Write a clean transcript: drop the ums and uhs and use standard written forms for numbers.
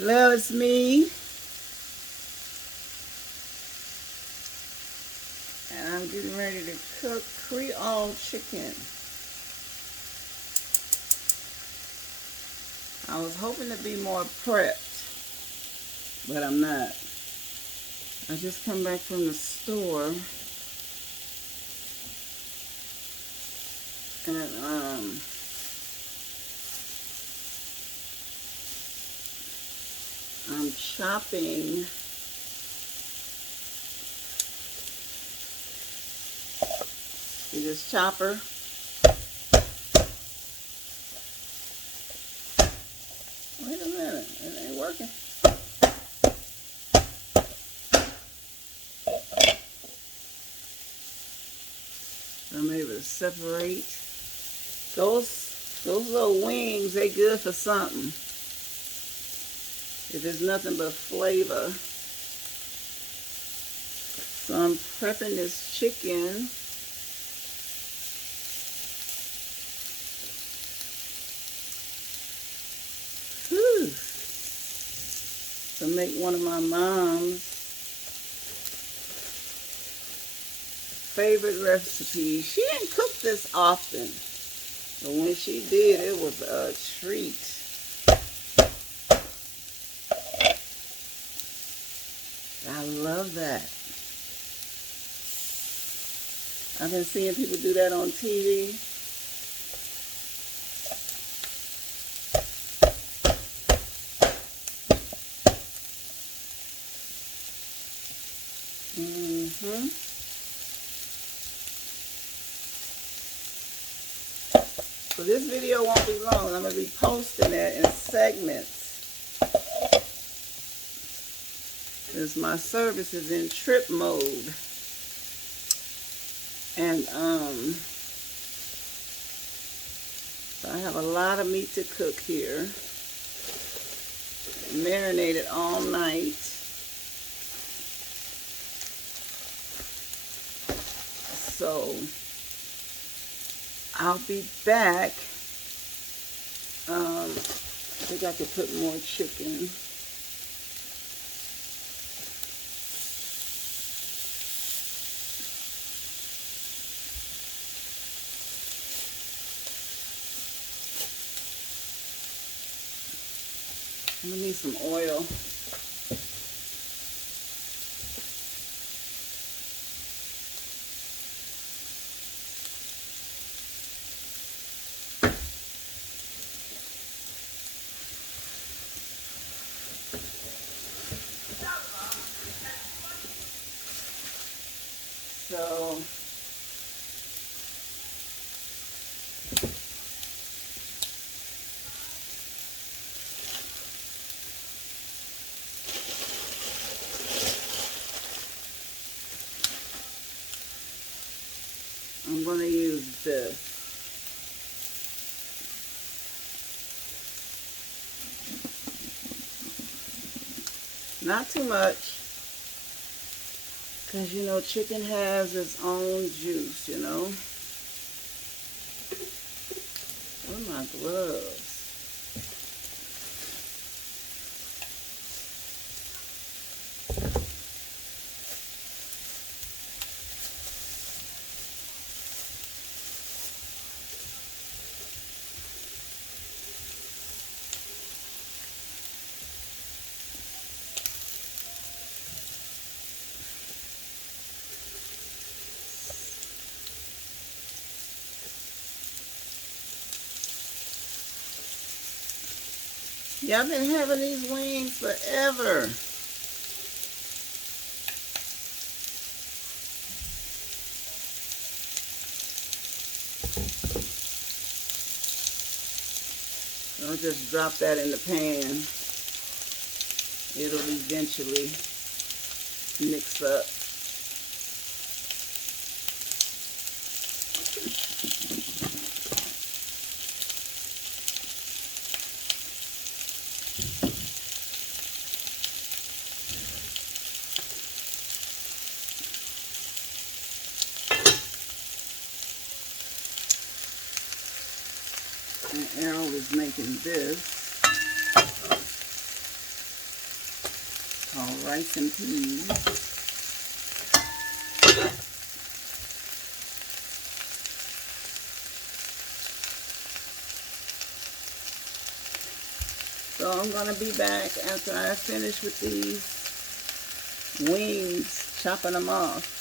Hello, it's me. And I'm getting ready to cook Creole chicken. I was hoping to be more prepped, but I'm not. I just come back from the store and I'm chopping see this chopper. Wait a minute, it ain't working. I'm able to separate those little wings. They good for something. If it's nothing but flavor. So I'm prepping this chicken. Whew. To make one of my mom's favorite recipes. She didn't cook this often, but when she did, it was a treat. I love that. I've been seeing people do that on TV. So this video won't be long. I'm going to be posting it in segments. Because my service is in trip mode. And so I have a lot of meat to cook here. Marinated all night. So I'll be back. I think I could put more chicken. I'm gonna need some oil. So I'm going to use this. Not too much, because you know chicken has its own juice, you know. Where are my gloves? Yeah, I've been having these wings forever. I'll just drop that in the pan. It'll eventually mix up. And Errol is making this. our rice and peas. So I'm going to be back after I finish with these wings, chopping them off.